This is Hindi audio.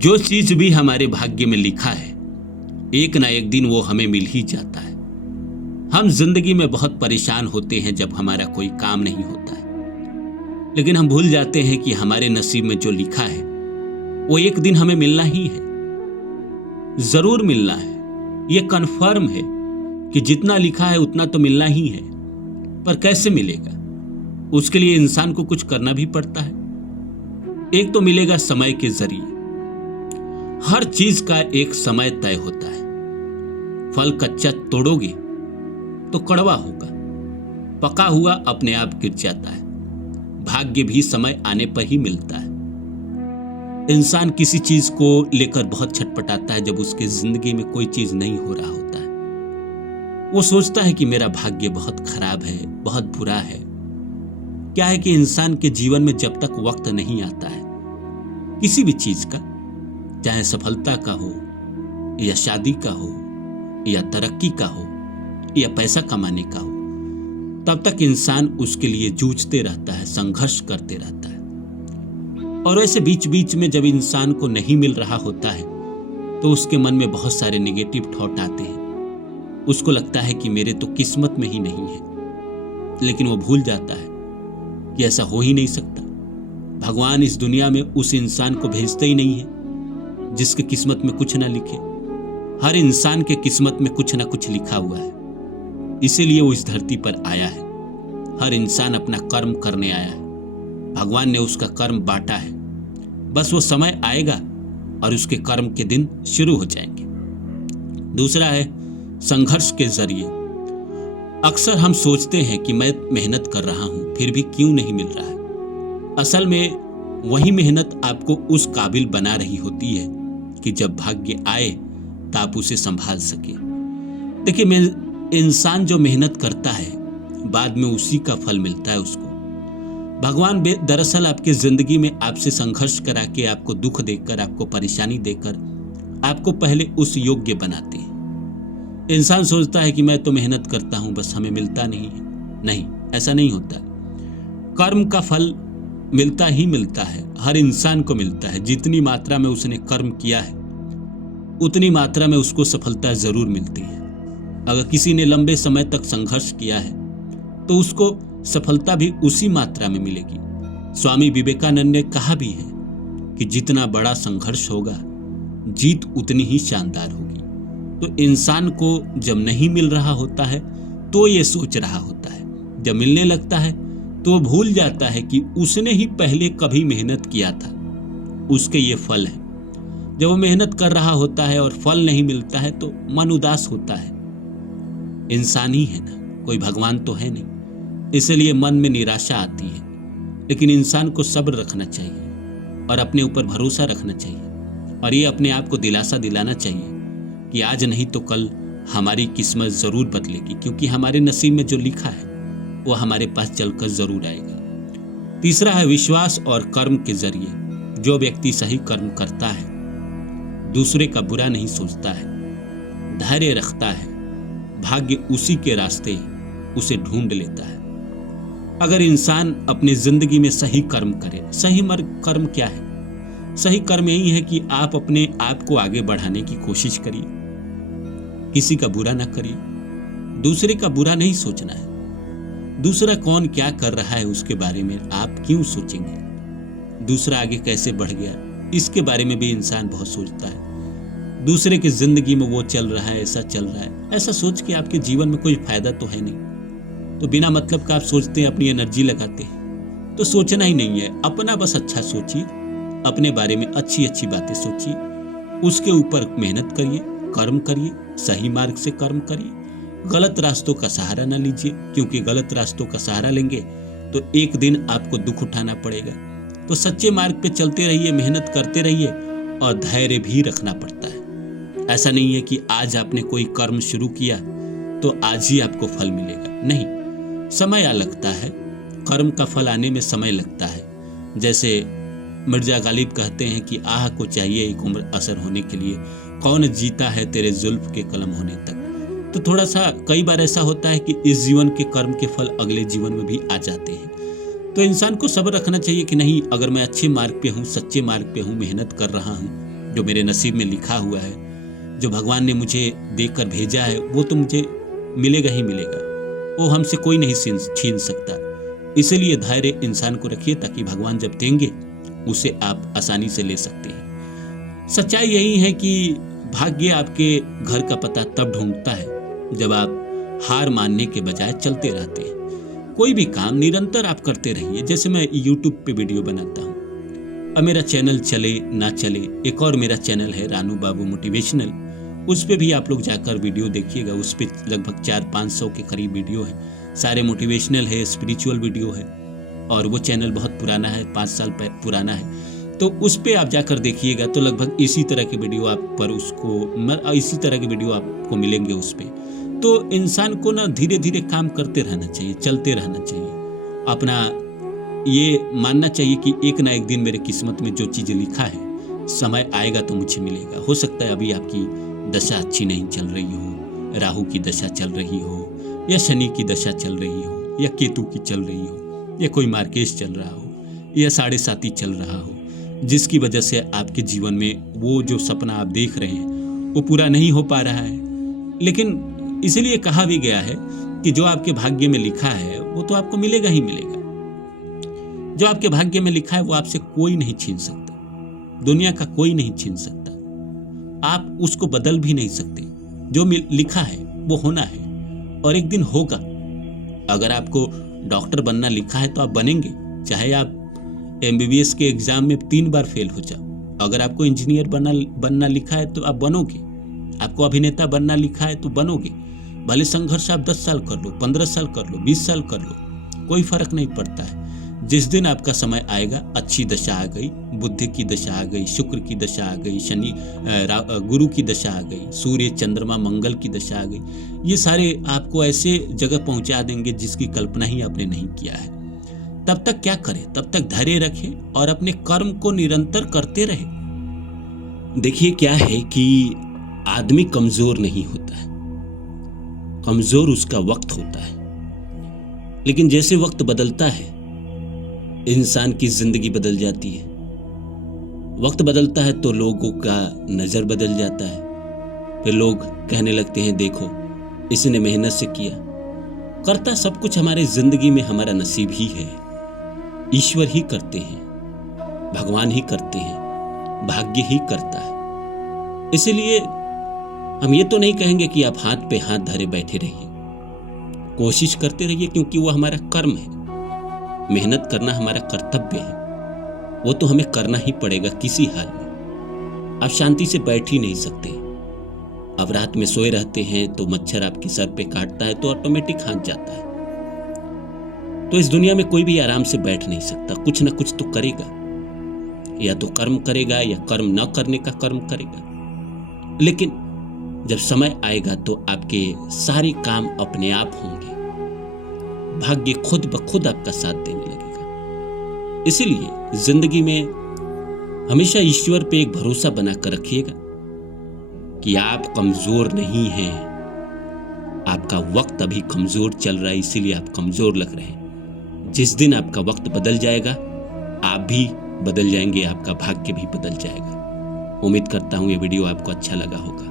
जो चीज भी हमारे भाग्य में लिखा है, एक ना एक दिन वो हमें मिल ही जाता है। हम जिंदगी में बहुत परेशान होते हैं जब हमारा कोई काम नहीं होता है, लेकिन हम भूल जाते हैं कि हमारे नसीब में जो लिखा है वो एक दिन हमें मिलना ही है, जरूर मिलना है। ये कन्फर्म है कि जितना लिखा है उतना तो मिलना ही है, पर कैसे मिलेगा उसके लिए इंसान को कुछ करना भी पड़ता है। एक तो मिलेगा समय के जरिए। हर चीज का एक समय तय होता है। फल कच्चा तोड़ोगे तो कड़वा होगा, पका हुआ अपने आप गिर जाता है। भाग्य भी समय आने पर ही मिलता है। इंसान किसी चीज को लेकर बहुत छटपटाता है जब उसके जिंदगी में कोई चीज नहीं हो रहा होता है। वो सोचता है कि मेरा भाग्य बहुत खराब है, बहुत बुरा है। क्या है कि इंसान के जीवन में जब तक वक्त नहीं आता है किसी भी चीज का, चाहे सफलता का हो या शादी का हो या तरक्की का हो या पैसा कमाने का हो, तब तक इंसान उसके लिए जूझते रहता है, संघर्ष करते रहता है। और वैसे बीच बीच में जब इंसान को नहीं मिल रहा होता है तो उसके मन में बहुत सारे नेगेटिव थॉट आते हैं। उसको लगता है कि मेरे तो किस्मत में ही नहीं है, लेकिन वो भूल जाता है कि ऐसा हो ही नहीं सकता। भगवान इस दुनिया में उस इंसान को भेजते ही नहीं है जिसके किस्मत में कुछ ना लिखे। हर इंसान के किस्मत में कुछ ना कुछ लिखा हुआ है, इसीलिए वो इस धरती पर आया है। हर इंसान अपना कर्म करने आया है। भगवान ने उसका कर्म बांटा है, बस वो समय आएगा और उसके कर्म के दिन शुरू हो जाएंगे। दूसरा है संघर्ष के जरिए। अक्सर हम सोचते हैं कि मैं मेहनत कर रहा हूं फिर भी क्यों नहीं मिल रहा है। असल में वही मेहनत आपको उस काबिल बना रही होती है कि जब भाग्य आए तो आप उसे संभाल सके। देखिए, इंसान जो मेहनत करता है बाद में उसी का फल मिलता है उसको। भगवान दरअसल आपकी जिंदगी में आपसे संघर्ष करा के, आपको दुख देकर, आपको परेशानी देकर आपको पहले उस योग्य बनाते हैं। इंसान सोचता है कि मैं तो मेहनत करता हूं बस हमें मिलता नहीं है। नहीं, ऐसा नहीं होता। कर्म का फल मिलता ही मिलता है, हर इंसान को मिलता है। जितनी मात्रा में उसने कर्म किया है उतनी मात्रा में उसको सफलता जरूर मिलती है। अगर किसी ने लंबे समय तक संघर्ष किया है तो उसको सफलता भी उसी मात्रा में मिलेगी। स्वामी विवेकानंद ने कहा भी है कि जितना बड़ा संघर्ष होगा जीत उतनी ही शानदार होगी। तो इंसान को जब नहीं मिल रहा होता है तो ये सोच रहा होता है, जब मिलने लगता है तो वो भूल जाता है कि उसने ही पहले कभी मेहनत किया था, उसके ये फल है। जब वो मेहनत कर रहा होता है और फल नहीं मिलता है तो मन उदास होता है। इंसान ही है ना, कोई भगवान तो है नहीं, इसलिए मन में निराशा आती है। लेकिन इंसान को सब्र रखना चाहिए और अपने ऊपर भरोसा रखना चाहिए और ये अपने आप को दिलासा दिलाना चाहिए कि आज नहीं तो कल हमारी किस्मत जरूर बदलेगी, क्योंकि हमारे नसीब में जो लिखा है वो हमारे पास चलकर जरूर आएगा। तीसरा है विश्वास और कर्म के जरिए। जो व्यक्ति सही कर्म करता है, दूसरे का बुरा नहीं सोचता है, धैर्य रखता है, भाग्य उसी के रास्ते उसे ढूंढ लेता है। अगर इंसान अपनी जिंदगी में सही कर्म करे, सही कर्म क्या है? सही कर्म यही है कि आप अपने आप को आगे बढ़ाने की कोशिश करिए, किसी का बुरा ना करिए, दूसरे का बुरा नहीं सोचना है। दूसरा कौन क्या कर रहा है उसके बारे में आप क्यों सोचेंगे? दूसरा आगे कैसे बढ़ गया इसके बारे में भी इंसान बहुत सोचता है। दूसरे की जिंदगी में वो चल रहा है, ऐसा चल रहा है, ऐसा सोच के आपके जीवन में कोई फायदा तो है नहीं। तो बिना मतलब का आप सोचते हैं, अपनी एनर्जी लगाते हैं, तो सोचना ही नहीं है। अपना बस अच्छा सोचिए, अपने बारे में अच्छी अच्छी बातें सोचिए, उसके ऊपर मेहनत करिए, कर्म करिए, सही मार्ग से कर्म करिए। गलत रास्तों का सहारा ना लीजिए, क्योंकि गलत रास्तों का सहारा लेंगे तो एक दिन आपको दुख उठाना पड़ेगा। तो सच्चे मार्ग पे चलते रहिए, मेहनत करते रहिए और धैर्य भी रखना पड़ता है। ऐसा नहीं है कि आज आपने कोई कर्म शुरू किया तो आज ही आपको फल मिलेगा, नहीं, समय लगता है। कर्म का फल आने में समय लगता है। जैसे मिर्जा गालिब कहते हैं कि आह को चाहिए एक उम्र असर होने के लिए, कौन जीता है तेरे जुल्फ के कलम होने तक। तो थोड़ा सा कई बार ऐसा होता है कि इस जीवन के कर्म के फल अगले जीवन में भी आ जाते हैं। तो इंसान को सब्र रखना चाहिए कि नहीं, अगर मैं अच्छे मार्ग पे हूँ, सच्चे मार्ग पे हूँ, मेहनत कर रहा हूँ, जो मेरे नसीब में लिखा हुआ है, जो भगवान ने मुझे देकर भेजा है, वो तो मुझे मिलेगा ही मिलेगा। वो हमसे कोई नहीं छीन सकता। इसलिए धैर्य इंसान को रखिए, ताकि भगवान जब देंगे उसे आप आसानी से ले सकते हैं। सच्चाई यही है कि भाग्य आपके घर का पता तब ढूंढता है जब आप हार मानने के बजाय चलते रहते हैं। कोई भी काम निरंतर आप करते रहिए। जैसे मैं YouTube पे वीडियो बनाता हूँ, अब मेरा चैनल चले ना चले, एक और मेरा चैनल है रानू बाबू मोटिवेशनल, उस पे भी आप लोग जाकर वीडियो देखिएगा। उस पे लगभग 400-500 के करीब वीडियो है, सारे मोटिवेशनल है, स्पिरिचुअल वीडियो है, और वो चैनल बहुत पुराना है, 5 साल पुराना है। तो उस पे आप जाकर देखिएगा तो लगभग इसी तरह के वीडियो इसी तरह के वीडियो आपको मिलेंगे उस पे। तो इंसान को ना धीरे धीरे काम करते रहना चाहिए, चलते रहना चाहिए। अपना ये मानना चाहिए कि एक ना एक दिन मेरे किस्मत में जो चीज़ लिखा है, समय आएगा तो मुझे मिलेगा। हो सकता है अभी आपकी दशा अच्छी नहीं चल रही हो, राहु की दशा चल रही हो, या शनि की दशा चल रही हो, या केतु की चल रही हो, या कोई मार्केश चल रहा हो, या 7.5 चल रहा हो, जिसकी वजह से आपके जीवन में वो जो सपना आप देख रहे हैं वो पूरा नहीं हो पा रहा है। लेकिन इसलिए कहा भी गया है कि जो आपके भाग्य में लिखा है वो तो आपको मिलेगा ही मिलेगा। जो आपके भाग्य में लिखा है वो आपसे कोई नहीं छीन सकता, दुनिया का कोई नहीं छीन सकता, आप उसको बदल भी नहीं सकते। जो लिखा है वो होना है और एक दिन होगा। अगर आपको डॉक्टर बनना लिखा है तो आप बनेंगे, चाहे आप MBBS के एग्जाम में 3 बार फेल हो जाओ। अगर आपको इंजीनियर बनना लिखा है तो आप बनोगे, आपको अभिनेता बनना लिखा है तो बनोगे। भले संघर्ष आप 10 साल कर लो, 15 साल कर लो, 20 साल कर लो, कोई फर्क नहीं पड़ता है। जिस दिन आपका समय आएगा, अच्छी दशा आ गई, बुद्धि की दशा आ गई, शुक्र की दशा आ गई, शनि गुरु की दशा आ गई, सूर्य चंद्रमा मंगल की दशा आ गई, ये सारे आपको ऐसे जगह पहुंचा देंगे जिसकी कल्पना ही आपने नहीं किया है। तब तक क्या करें? तब तक धैर्य रखें और अपने कर्म को निरंतर करते रहें। देखिए क्या है कि आदमी कमजोर नहीं होता है, कमजोर उसका वक्त होता है। लेकिन जैसे वक्त बदलता है, इंसान की जिंदगी बदल जाती है। वक्त बदलता है तो लोगों का नजर बदल जाता है। फिर लोग कहने लगते हैं, देखो इसने मेहनत से किया। करता सब कुछ हमारे जिंदगी में हमारा नसीब ही है, ईश्वर ही करते हैं, भगवान ही करते हैं, भाग्य ही करता है। इसलिए हम ये तो नहीं कहेंगे कि आप हाथ पे हाथ धरे बैठे रहिए, कोशिश करते रहिए, क्योंकि वो हमारा कर्म है। मेहनत करना हमारा कर्तव्य है, वो तो हमें करना ही पड़ेगा किसी हाल में। आप शांति से बैठ ही नहीं सकते। अब रात में सोए रहते हैं तो मच्छर आपके सर पे काटता है तो ऑटोमेटिक हाथ जाता है। तो इस दुनिया में कोई भी आराम से बैठ नहीं सकता, कुछ ना कुछ तो करेगा, या तो कर्म करेगा या कर्म न करने का कर्म करेगा। लेकिन जब समय आएगा तो आपके सारे काम अपने आप होंगे, भाग्य खुद ब खुद आपका साथ देने लगेगा। इसीलिए जिंदगी में हमेशा ईश्वर पे एक भरोसा बनाकर रखिएगा कि आप कमजोर नहीं हैं। आपका वक्त अभी कमजोर चल रहा है, इसीलिए आप कमजोर लग रहे हैं। जिस दिन आपका वक्त बदल जाएगा, आप भी बदल जाएंगे, आपका भाग्य भी बदल जाएगा। उम्मीद करता हूं ये वीडियो आपको अच्छा लगा होगा।